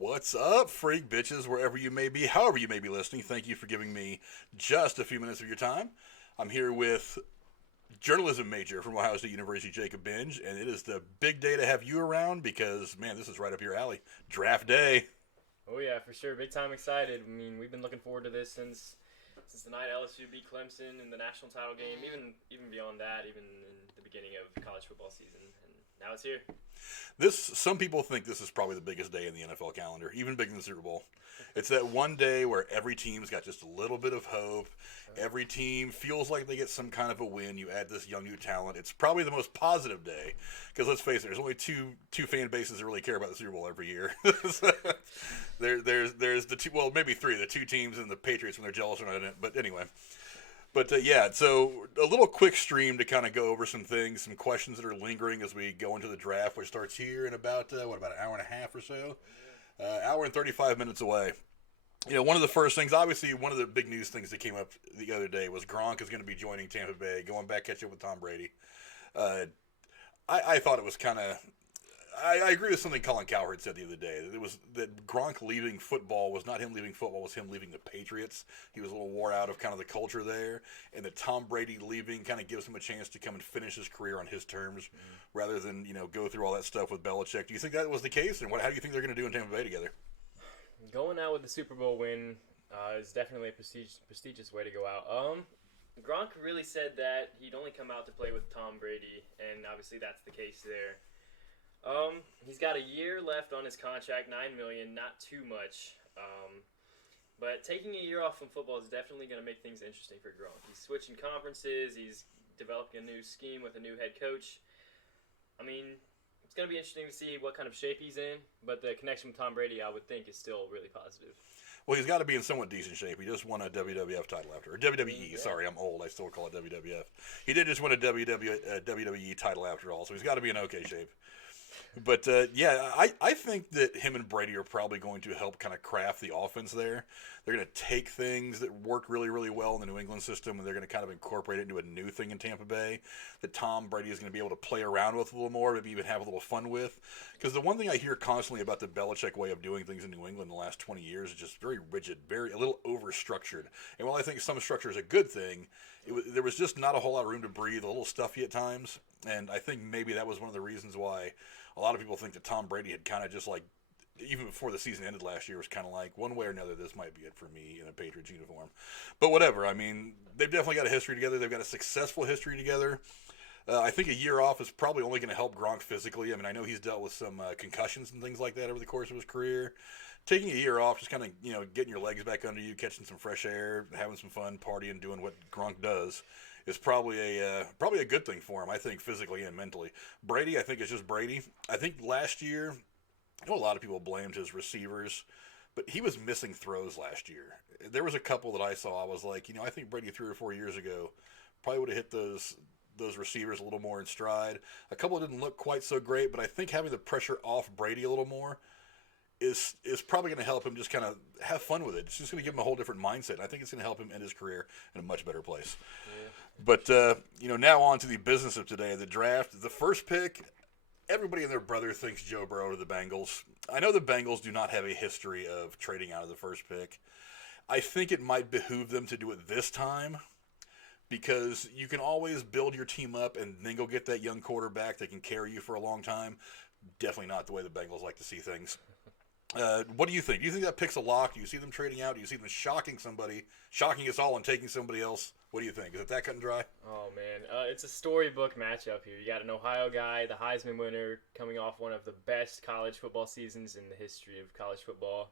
What's up, freak bitches, wherever you may be, however you may be listening? Thank you for giving me just a few minutes of your time. I'm here with journalism major from Ohio State University, Jacob Benge, and it is the big day to have you around because, man, this is right up your alley. Draft day. Oh yeah, for sure. Big time excited. I mean, we've been looking forward to this since the night LSU beat Clemson in the national title game, even beyond that, even in the beginning of college football season, and now it's here. Some people think this is probably the biggest day in the NFL calendar, even bigger than the Super Bowl. It's that one day where every team's got just a little bit of hope. Every team feels like they get some kind of a win. You add this young new talent. It's probably the most positive day because let's face it, there's only two fan bases that really care about the Super Bowl every year. there's the two, well, maybe three, the two teams and the Patriots when they're jealous or not in it. But anyway. But yeah, so a little quick stream to kind of go over some things, some questions that are lingering as we go into the draft, which starts here in about an hour and a half or so, hour and 35 minutes away. You know, one of the first things, obviously, one of the big news things that came up the other day was Gronk is going to be joining Tampa Bay, going back catch up with Tom Brady. I thought it was kind of. I agree with something Colin Cowherd said the other day. It was that Gronk leaving football was not him leaving football, was him leaving the Patriots. He was a little wore out of kind of the culture there. And that Tom Brady leaving kind of gives him a chance to come and finish his career on his terms rather than, go through all that stuff with Belichick. Do you think that was the case? And how do you think they're going to do in Tampa Bay together? Going out with the Super Bowl win is definitely a prestigious way to go out. Gronk really said that he'd only come out to play with Tom Brady, and obviously that's the case there. He's got a year left on his contract, $9 million, not too much. But taking a year off from football is definitely going to make things interesting for Gronk. He's switching conferences. He's developing a new scheme with a new head coach. I mean, it's going to be interesting to see what kind of shape he's in. But the connection with Tom Brady, I would think, is still really positive. Well, he's got to be in somewhat decent shape. He just won a WWF title after, or WWE. Sorry, I'm old. I still call it WWF. He did just win a WWE title after all, so he's got to be in okay shape. But, I think that him and Brady are probably going to help kind of craft the offense there. They're going to take things that work really, really well in the New England system, and they're going to kind of incorporate it into a new thing in Tampa Bay that Tom Brady is going to be able to play around with a little more, maybe even have a little fun with. Because the one thing I hear constantly about the Belichick way of doing things in New England in the last 20 years is just very rigid, a little over-structured. And while I think some structure is a good thing, there was just not a whole lot of room to breathe, a little stuffy at times. And I think maybe that was one of the reasons why a lot of people think that Tom Brady had kind of just like, even before the season ended last year, was kind of like, one way or another, this might be it for me in a Patriots uniform. But whatever. I mean, they've definitely got a history together. They've got a successful history together. I think a year off is probably only going to help Gronk physically. I mean, I know he's dealt with some concussions and things like that over the course of his career. Taking a year off, just kind of, getting your legs back under you, catching some fresh air, having some fun, partying, doing what Gronk does is probably a good thing for him, I think, physically and mentally. Brady, I think, is just Brady. I think last year, I know a lot of people blamed his receivers, but he was missing throws last year. There was a couple that I saw. I was like, I think Brady 3 or 4 years ago probably would have hit those receivers a little more in stride. A couple didn't look quite so great, but I think having the pressure off Brady a little more is probably going to help him just kind of have fun with it. It's just going to give him a whole different mindset. And I think it's going to help him end his career in a much better place. Yeah. But, now on to the business of today, the draft. The first pick, everybody and their brother thinks Joe Burrow to the Bengals. I know the Bengals do not have a history of trading out of the first pick. I think it might behoove them to do it this time because you can always build your team up and then go get that young quarterback that can carry you for a long time. Definitely not the way the Bengals like to see things. What do you think? Do you think that pick's a lock? Do you see them trading out? Do you see them shocking us all and taking somebody else? What do you think? Is it that cut and dry? Oh, man. It's a storybook matchup here. You got an Ohio guy, the Heisman winner, coming off one of the best college football seasons in the history of college football.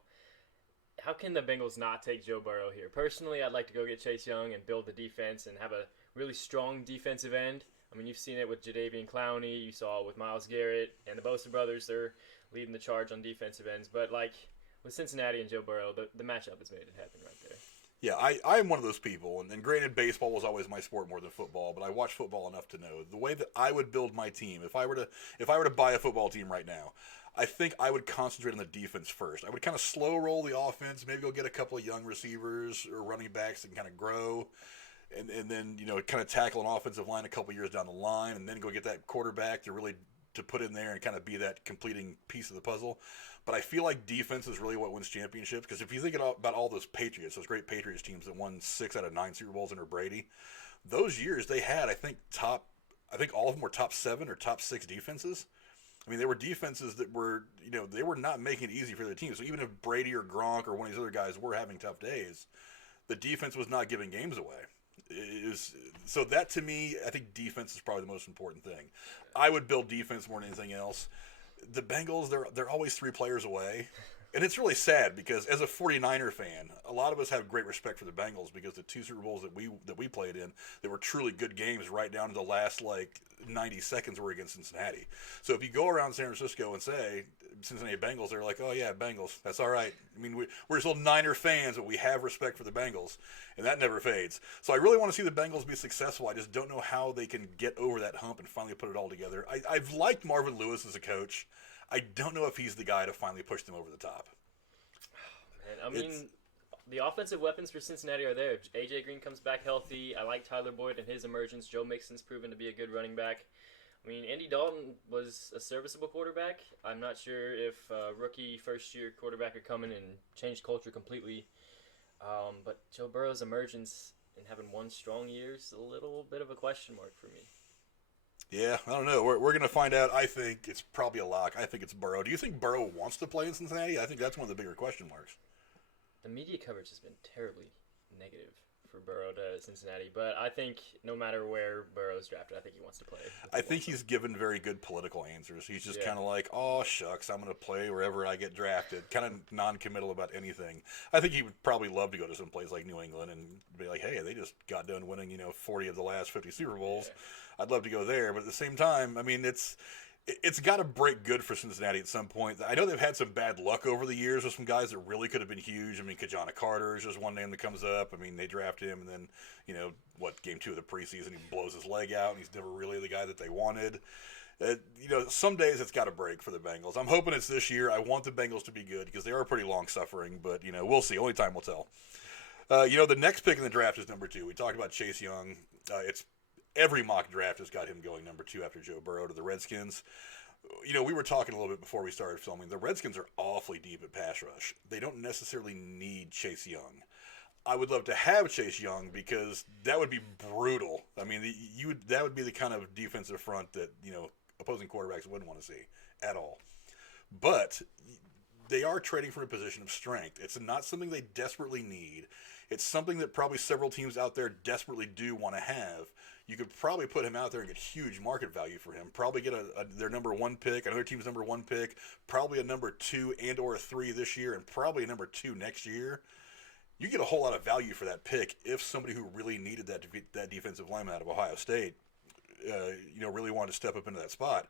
How can the Bengals not take Joe Burrow here? Personally, I'd like to go get Chase Young and build the defense and have a really strong defensive end. I mean, you've seen it with Jadeveon Clowney. You saw it with Myles Garrett and the Bosa brothers. They're leading the charge on defensive ends. But, with Cincinnati and Joe Burrow, the matchup has made it happen right there. Yeah, I am one of those people. And granted, baseball was always my sport more than football, but I watch football enough to know the way that I would build my team. If I were to buy a football team right now, I think I would concentrate on the defense first. I would kind of slow roll the offense, maybe go get a couple of young receivers or running backs that can kind of grow. And then, kind of tackle an offensive line a couple years down the line, and then go get that quarterback to really to put in there and kind of be that completing piece of the puzzle. But I feel like defense is really what wins championships. Because if you think about all those Patriots, those great Patriots teams that won 6 out of 9 Super Bowls under Brady, those years they had, I think all of them were top 7 or top 6 defenses. I mean, they were defenses that were, they were not making it easy for their team. So even if Brady or Gronk or one of these other guys were having tough days, the defense was not giving games away. So that, to me, I think defense is probably the most important thing. I would build defense more than anything else. The Bengals, they're always 3 players away. And it's really sad because as a 49er fan, a lot of us have great respect for the Bengals because the 2 Super Bowls that we played in, they were truly good games right down to the last 90 seconds were against Cincinnati. So if you go around San Francisco and say Cincinnati Bengals, they're like, oh yeah, Bengals, that's all right. I mean, we're still Niner fans, but we have respect for the Bengals, and that never fades. So I really want to see the Bengals be successful. I just don't know how they can get over that hump and finally put it all together. I've liked Marvin Lewis as a coach. I don't know if he's the guy to finally push them over the top. Man, I mean, the offensive weapons for Cincinnati are there. If A.J. Green comes back healthy, I like Tyler Boyd and his emergence. Joe Mixon's proven to be a good running back. I mean, Andy Dalton was a serviceable quarterback. I'm not sure if rookie first-year quarterback could come in and change culture completely. But Joe Burrow's emergence and having 1 strong year is a little bit of a question mark for me. Yeah, I don't know. We're going to find out. I think it's probably a lock. I think it's Burrow. Do you think Burrow wants to play in Cincinnati? I think that's one of the bigger question marks. The media coverage has been terribly negative for Burrow to Cincinnati, but I think no matter where Burrow's drafted, I think he wants to play. I think he's given very good political answers. He's just kind of like, oh, shucks, I'm going to play wherever I get drafted. Kind of non-committal about anything. I think he would probably love to go to some place like New England and be like, hey, they just got done winning, 40 of the last 50 Super Bowls. Yeah. I'd love to go there, but at the same time, I mean, it's got to break good for Cincinnati at some point. I know they've had some bad luck over the years with some guys that really could have been huge. I mean, Kajana Carter is just one name that comes up. I mean, they draft him, and then, game 2 of the preseason, he blows his leg out, and he's never really the guy that they wanted. Some days it's got to break for the Bengals. I'm hoping it's this year. I want the Bengals to be good because they are pretty long-suffering, but, we'll see. Only time will tell. The next pick in the draft is number 2. We talked about Chase Young. Every mock draft has got him going number 2 after Joe Burrow to the Redskins. We were talking a little bit before we started filming. The Redskins are awfully deep at pass rush. They don't necessarily need Chase Young. I would love to have Chase Young because that would be brutal. I mean, that would be the kind of defensive front that, opposing quarterbacks wouldn't want to see at all. But they are trading from a position of strength. It's not something they desperately need. It's something that probably several teams out there desperately do want to have. You could probably put him out there and get huge market value for him. Probably get their number 1 pick, another team's number 1 pick, probably a number 2 and or a 3 this year, and probably a number 2 next year. You get a whole lot of value for that pick if somebody who really needed that defensive lineman out of Ohio State, really wanted to step up into that spot.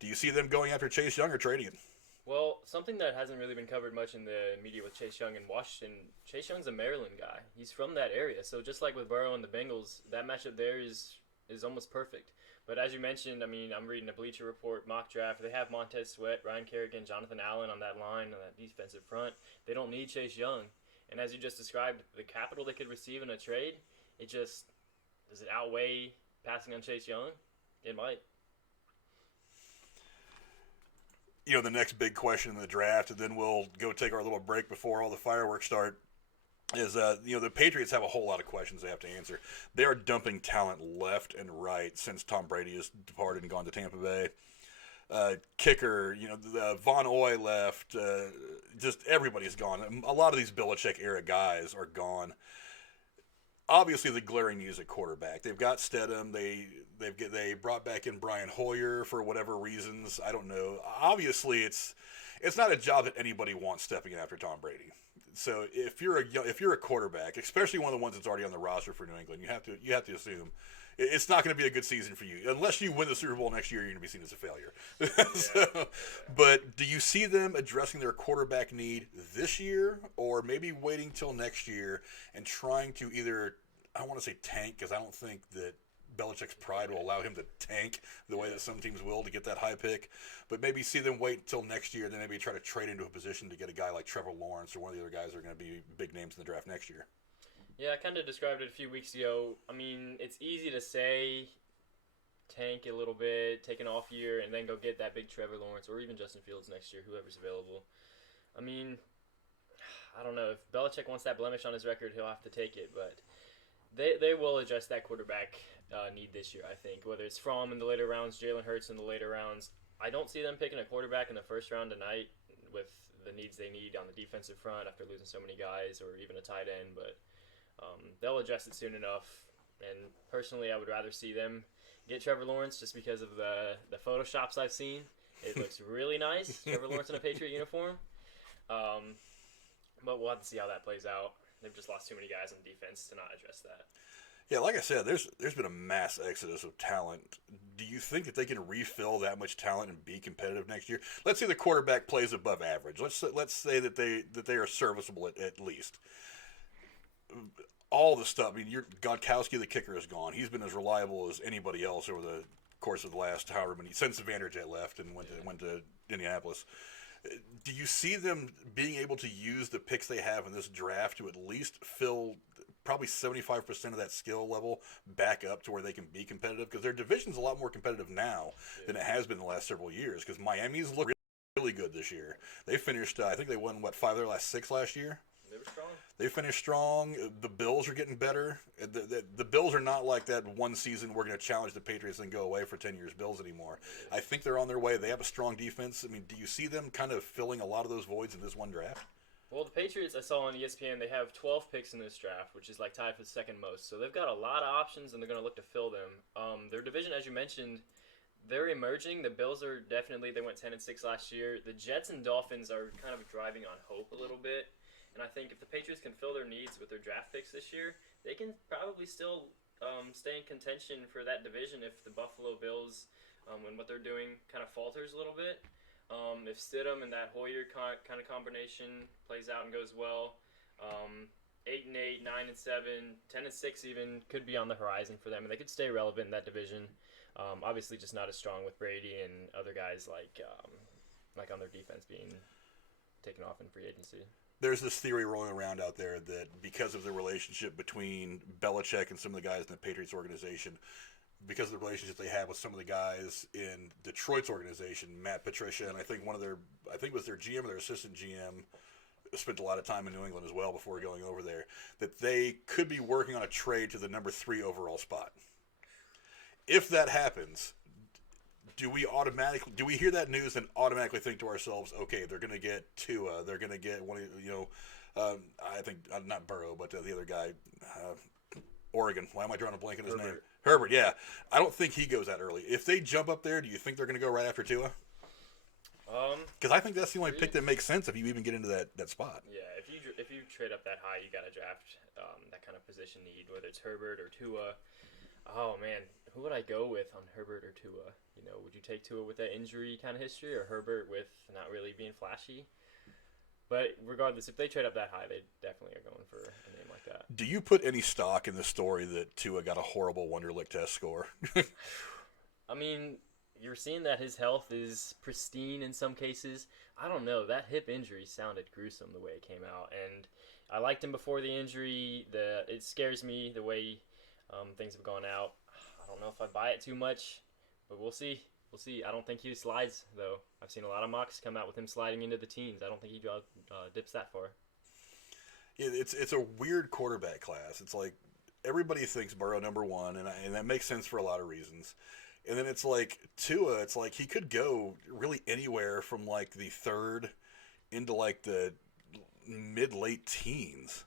Do you see them going after Chase Young or trading him? Well, something that hasn't really been covered much in the media with Chase Young in Washington, Chase Young's a Maryland guy. He's from that area. So just like with Burrow and the Bengals, that matchup there is almost perfect. But as you mentioned, I mean, I'm reading a Bleacher Report mock draft. They have Montez Sweat, Ryan Kerrigan, Jonathan Allen on that line, on that defensive front. They don't need Chase Young. And as you just described, the capital they could receive in a trade, does it outweigh passing on Chase Young? It might. The next big question in the draft, and then we'll go take our little break before all the fireworks start, is, the Patriots have a whole lot of questions they have to answer. They are dumping talent left and right since Tom Brady has departed and gone to Tampa Bay. Kicker, Von Oy left. Just everybody's gone. A lot of these Belichick-era guys are gone. Obviously, the glaring news at quarterback. They've got Stedham. They brought back in Brian Hoyer for whatever reasons. I don't know. Obviously, it's not a job that anybody wants stepping in after Tom Brady. So if you're a quarterback, especially one of the ones that's already on the roster for New England, you have to assume it's not going to be a good season for you. Unless you win the Super Bowl next year, you're going to be seen as a failure. But do you see them addressing their quarterback need this year, or maybe waiting till next year and trying to either, I don't want to say tank, because I don't think that Belichick's pride will allow him to tank the way that some teams will to get that high pick, but maybe see them wait until next year, then maybe try to trade into a position to get a guy like Trevor Lawrence or one of the other guys that are going to be big names in the draft next year. Yeah, I kind of described it a few weeks ago. I mean, it's easy to say tank a little bit, take an off year, and then go get that big Trevor Lawrence or even Justin Fields next year, whoever's available. I mean, I don't know. If Belichick wants that blemish on his record, he'll have to take it. But they will address that quarterback need this year, I think. Whether it's Fromm in the later rounds, Jalen Hurts in the later rounds. I don't see them picking a quarterback in the first round tonight with the needs they need on the defensive front after losing so many guys or even a tight end. But they'll address it soon enough. And personally, I would rather see them get Trevor Lawrence just because of the Photoshops I've seen. It looks really nice, Trevor Lawrence in a Patriot uniform. But we'll have to see how that plays out. They've just lost too many guys on defense to not address that. Yeah, like I said, there's been a mass exodus of talent. Do you think that they can refill that much talent and be competitive next year? Let's say the quarterback plays above average. Let's say that they are serviceable at least. All the stuff. I mean, Godkowski, the kicker, is gone. He's been as reliable as anybody else over the course of the last however many since Vanderjagt left and went to Indianapolis. Do you see them being able to use the picks they have in this draft to at least fill probably 75% of that skill level back up to where they can be competitive? Because their division's a lot more competitive now than it has been the last several years. Because Miami's looked really good this year. They finished, I think they won, 5 of their last 6 last year? They were strong. They finished strong. The Bills are getting better. The Bills are not like that one season we're going to challenge the Patriots and go away for 10 years Bills anymore. I think they're on their way. They have a strong defense. I mean, do you see them kind of filling a lot of those voids in this one draft? Well, the Patriots, I saw on ESPN, they have 12 picks in this draft, which is like tied for the second most. So they've got a lot of options, and they're going to look to fill them. Their division, as you mentioned, they're emerging. The Bills are definitely, they went 10-6 last year. The Jets and Dolphins are kind of driving on hope a little bit. And I think if the Patriots can fill their needs with their draft picks this year, they can probably still stay in contention for that division if the Buffalo Bills and what they're doing kind of falters a little bit. If Stidham and that Hoyer kind of combination plays out and goes well, 8-8, 9-7, 10-6 even could be on the horizon for them, and they could stay relevant in that division. Obviously, just not as strong with Brady and other guys like on their defense being taken off in free agency. There's this theory rolling around out there that because of the relationship between Belichick and some of the guys in the Patriots organization, because of the relationship they have with some of the guys in Detroit's organization, Matt Patricia, and I think it was their GM or their assistant GM, spent a lot of time in New England as well before going over there, that they could be working on a trade to the number 3 overall spot. If that happens, do we hear that news and automatically think to ourselves, okay, they're going to get Tua, they're going to get one of, I think, not Burrow, but the other guy, Oregon. Why am I drawing a blank on his name? Herbert, yeah. I don't think he goes that early. If they jump up there, do you think they're going to go right after Tua? Because I think that's the only pick that makes sense if you even get into that spot. Yeah, if you trade up that high, you got to draft that kind of position need, whether it's Herbert or Tua. Oh, man. Who would I go with on Herbert or Tua? Would you take Tua with that injury kind of history or Herbert with not really being flashy? But regardless, if they trade up that high, they definitely are going for a name like that. Do you put any stock in the story that Tua got a horrible Wonderlic test score? I mean, you're seeing that his health is pristine in some cases. I don't know. That hip injury sounded gruesome the way it came out. And I liked him before the injury. It scares me the way things have gone out. I don't know if I buy it too much, but we'll see. We'll see. I don't think he slides, though. I've seen a lot of mocks come out with him sliding into the teens. I don't think he dips that far. Yeah, it's a weird quarterback class. It's like everybody thinks Burrow number 1, and that makes sense for a lot of reasons. And then it's like Tua, it's like he could go really anywhere from like the 3rd into like the mid-late teens.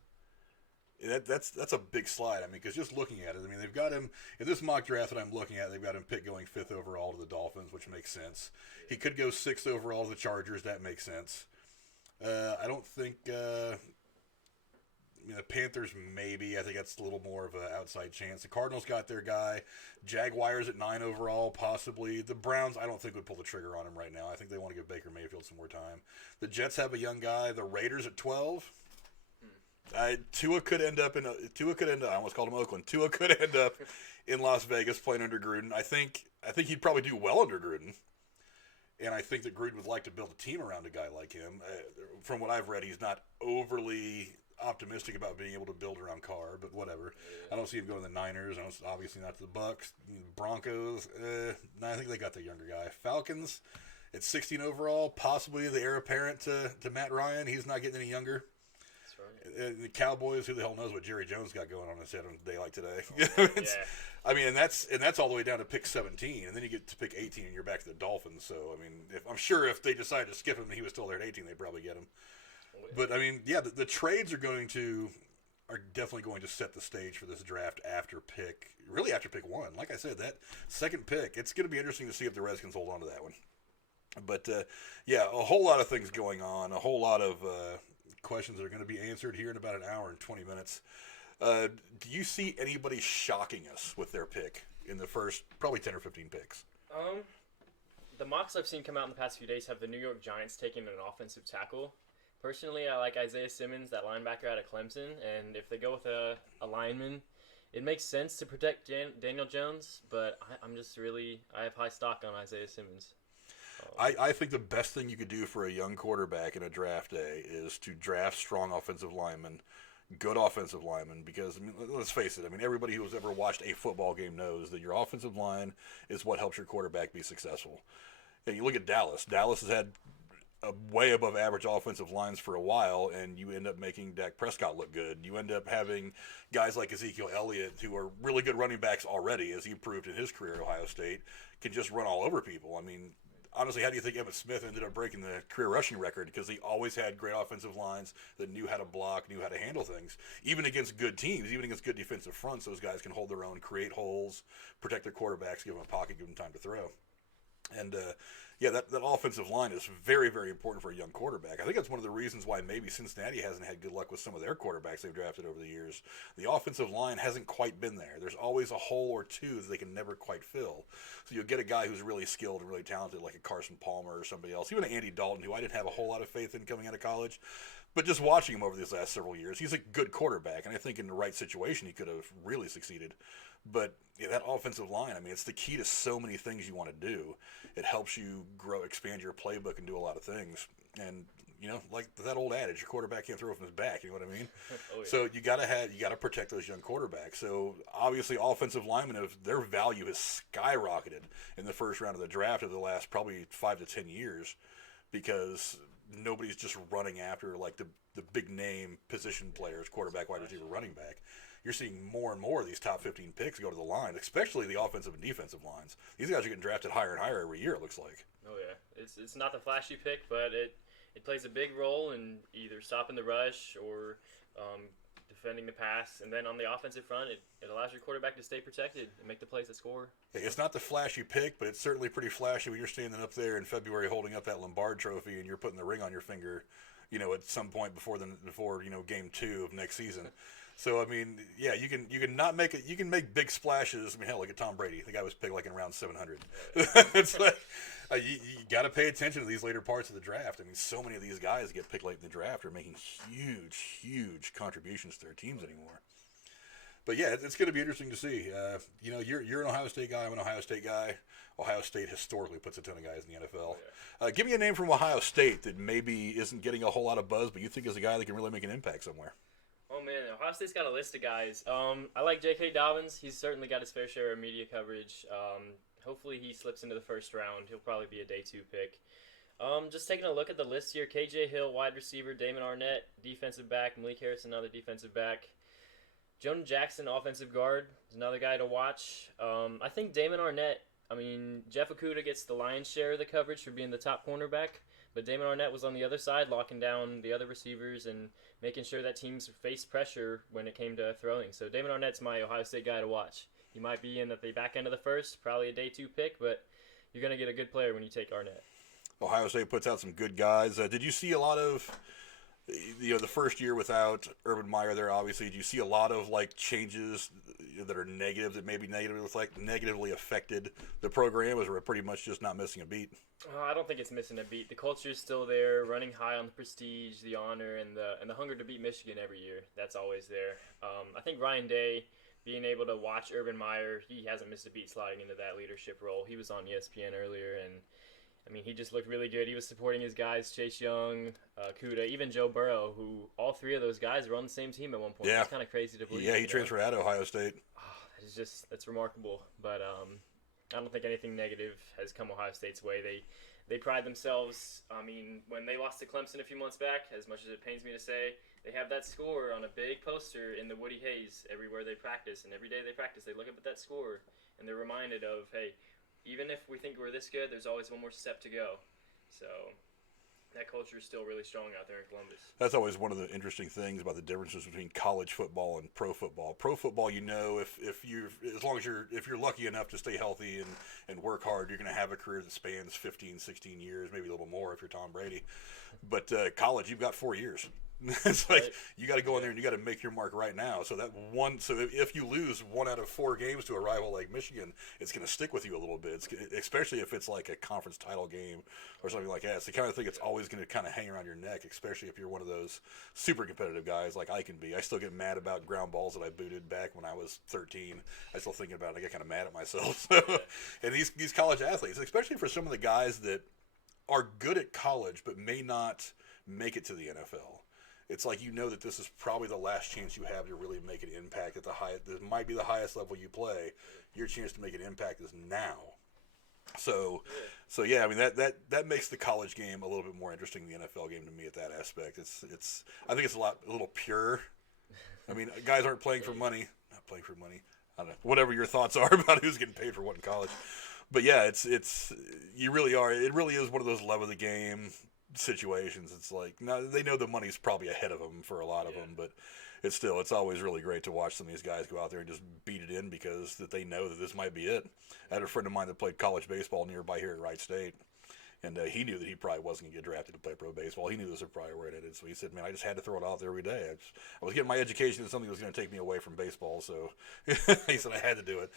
That's a big slide. I mean, because just looking at it, I mean, they've got him in this mock draft that I'm looking at. They've got him picked going 5th overall to the Dolphins, which makes sense. He could go 6th overall to the Chargers. That makes sense. I don't think. The Panthers maybe. I think that's a little more of an outside chance. The Cardinals got their guy. Jaguars at 9 overall, possibly. The Browns, I don't think would pull the trigger on him right now. I think they want to give Baker Mayfield some more time. The Jets have a young guy. The Raiders at 12. Tua could end up. I almost called him Oakland. Tua could end up in Las Vegas playing under Gruden. I think he'd probably do well under Gruden, and I think that Gruden would like to build a team around a guy like him. From what I've read, he's not overly optimistic about being able to build around Carr, but whatever. Yeah. I don't see him going to the Niners. Obviously not to the Bucks. Broncos, no, I think they got the younger guy. Falcons, at 16 overall, possibly the heir apparent to Matt Ryan. He's not getting any younger. That's right. The Cowboys, who the hell knows what Jerry Jones got going on his head on a day like today? Yeah. I mean, and that's all the way down to pick 17, and then you get to pick 18, and you're back to the Dolphins. So, I mean, I'm sure if they decided to skip him and he was still there at 18, they'd probably get him. But I mean, yeah, the trades are definitely going to set the stage for this draft after pick 1. Like I said, that second pick, it's going to be interesting to see if the Redskins hold on to that one. But yeah, a whole lot of things going on, a whole lot of questions that are going to be answered here in about an hour and 20 minutes. Do you see anybody shocking us with their pick in the first probably 10 or 15 picks? The mocks I've seen come out in the past few days have the New York Giants taking an offensive tackle. Personally, I like Isaiah Simmons, that linebacker out of Clemson, and if they go with a lineman, it makes sense to protect Daniel Jones, but I have high stock on Isaiah Simmons. I think the best thing you could do for a young quarterback in a draft day is to draft strong offensive linemen, good offensive linemen, because, I mean, let's face it, I mean, everybody who's ever watched a football game knows that your offensive line is what helps your quarterback be successful. And you look at Dallas. Dallas has had a way above average offensive lines for a while, and you end up making Dak Prescott look good. You end up having guys like Ezekiel Elliott, who are really good running backs already, as he proved in his career at Ohio State, can just run all over people. I mean, honestly, how do you think Emmitt Smith ended up breaking the career rushing record? Because he always had great offensive lines that knew how to block, knew how to handle things. Even against good teams, even against good defensive fronts, those guys can hold their own, create holes, protect their quarterbacks, give them a pocket, give them time to throw. And, yeah, that offensive line is very, very important for a young quarterback. I think that's one of the reasons why maybe Cincinnati hasn't had good luck with some of their quarterbacks they've drafted over the years. The offensive line hasn't quite been there. There's always a hole or two that they can never quite fill. So you'll get a guy who's really skilled and really talented, like a Carson Palmer or somebody else, even an Andy Dalton, who I didn't have a whole lot of faith in coming out of college. But just watching him over these last several years, he's a good quarterback, and I think in the right situation he could have really succeeded. But yeah, that offensive line, I mean, it's the key to so many things you want to do. It helps you grow, expand your playbook, and do a lot of things. And, you know, like that old adage, your quarterback can't throw from his back, you know what I mean? Oh, yeah. So you got to protect those young quarterbacks. So obviously offensive linemen, their value has skyrocketed in the first round of the draft of the last probably 5 to 10 years, because nobody's just running after like the big name position players, quarterback, wide receiver, running back. You're seeing more and more of these top 15 picks go to the line, especially the offensive and defensive lines. These guys are getting drafted higher and higher every year, it looks like. Oh, yeah. It's not the flashy pick, but it plays a big role in either stopping the rush or defending the pass. And then on the offensive front, it allows your quarterback to stay protected and make the plays that score. It's not the flashy pick, but it's certainly pretty flashy when you're standing up there in February holding up that Lombard trophy and you're putting the ring on your finger, you know, at some point before you know, game 2 of next season. So I mean, yeah, you can not make it. You can make big splashes. I mean, hell, look at Tom Brady. The guy was picked like in round 700. It's like you got to pay attention to these later parts of the draft. I mean, so many of these guys that get picked late in the draft are making huge contributions to their teams anymore. But yeah, it's going to be interesting to see. You know, you're an Ohio State guy. I'm an Ohio State guy. Ohio State historically puts a ton of guys in the NFL. Oh, yeah. Give me a name from Ohio State that maybe isn't getting a whole lot of buzz, but you think is a guy that can really make an impact somewhere. Oh, man, Ohio State's got a list of guys. I like J.K. Dobbins. He's certainly got his fair share of media coverage. Hopefully he slips into the first round. He'll probably be a day 2 pick. Just taking a look at the list here, K.J. Hill, wide receiver, Damon Arnett, defensive back, Malik Harris, another defensive back. Jonah Jackson, offensive guard, is another guy to watch. I think Damon Arnett, Jeff Okudah gets the lion's share of the coverage for being the top cornerback. But Damon Arnett was on the other side, locking down the other receivers and making sure that teams faced pressure when it came to throwing. So Damon Arnett's my Ohio State guy to watch. He might be in at the back end of the first, probably a day 2 pick, but you're going to get a good player when you take Arnett. Ohio State puts out some good guys. Did you see a lot of, the first year without Urban Meyer there, obviously, did you see a lot of, like, changes that are negative, that maybe negatively affected the program? Or was it pretty much just not missing a beat? I don't think it's missing a beat. The culture is still there, running high on the prestige, the honor, and the hunger to beat Michigan every year. That's always there. I think Ryan Day, being able to watch Urban Meyer, he hasn't missed a beat sliding into that leadership role. He was on ESPN earlier, and I mean, he just looked really good. He was supporting his guys, Chase Young, Kuda, even Joe Burrow, who all three of those guys were on the same team at one point. Yeah. It's kind of crazy to believe. Yeah, he transferred out of Ohio State. Oh, that's remarkable. But I don't think anything negative has come Ohio State's way. They pride themselves. I mean, when they lost to Clemson a few months back, as much as it pains me to say, they have that score on a big poster in the Woody Hayes everywhere they practice. And every day they practice, they look up at that score, and they're reminded of, hey, even if we think we're this good, there's always one more step to go. So that culture is still really strong out there in Columbus. That's always one of the interesting things about the differences between college football and pro football. Pro football, you know, if you're lucky enough to stay healthy and work hard, you're going to have a career that spans 15, 16 years, maybe a little more if you're Tom Brady. But college, you've got 4 years. It's like you got to go in there and you got to make your mark right now. So if you lose 1 out of 4 games to a rival like Michigan, it's going to stick with you a little bit. Especially if it's like a conference title game or something like that. It's the kind of thing that's always going to kind of hang around your neck, especially if you're one of those super competitive guys like I can be. I still get mad about ground balls that I booted back when I was 13. I still thinking about it. I get kind of mad at myself. And these college athletes, especially for some of the guys that are good at college but may not make it to the NFL. It's like, you know, that this is probably the last chance you have to really make an impact at the highest. This might be the highest level you play. Your chance to make an impact is now. So yeah, I mean that makes the college game a little bit more interesting than the NFL game to me at that aspect. I think it's a little pure. I mean, guys aren't playing for money, not playing for money. I don't know. Whatever your thoughts are about who's getting paid for what in college, but yeah, you really are. It really is one of those love of the game situations. It's like, now they know the money's probably ahead of them for a lot of them, but it's always really great to watch some of these guys go out there and just beat it in because that they know that this might be it. I had a friend of mine that played college baseball nearby here at Wright State, and he knew that he probably wasn't going to get drafted to play pro baseball. He knew this was probably where it ended, so he said, man, I just had to throw it out there every day. I was getting my education in something that was going to take me away from baseball, so he said I had to do it.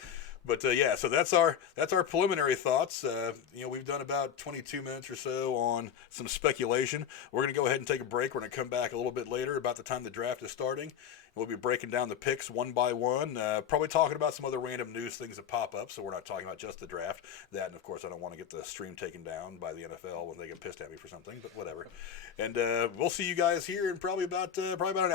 But yeah, so that's our preliminary thoughts. We've done about 22 minutes or so on some speculation. We're going to go ahead and take a break. We're going to come back a little bit later about the time the draft is starting. We'll be breaking down the picks one by one, probably talking about some other random news things that pop up, so we're not talking about just the draft. That, and of course, I don't want to get the stream taken down by the NFL when they get pissed at me for something, but whatever. And we'll see you guys here in probably about an hour.